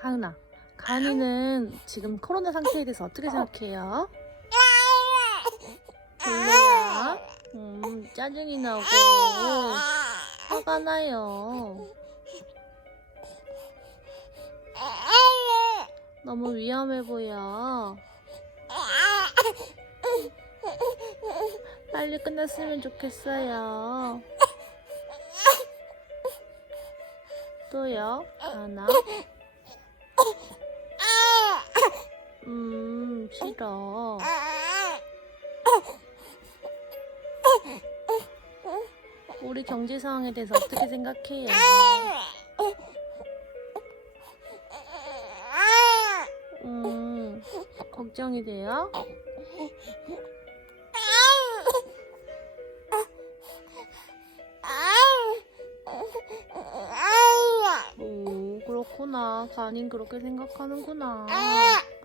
가은아, 가은이는 지금 코로나 상태에 대해서 어떻게 생각해요? 음, 짜증이 나고 화가 나요. 너무 위험해 보여. 빨리 끝났으면 좋겠어요. 또요? 하나? 싫어. 우리 경제 상황에 대해서 어떻게 생각해요? 음, 걱정이 돼요? 오, 그렇구나. 가님 그렇게 생각하는구나. 음.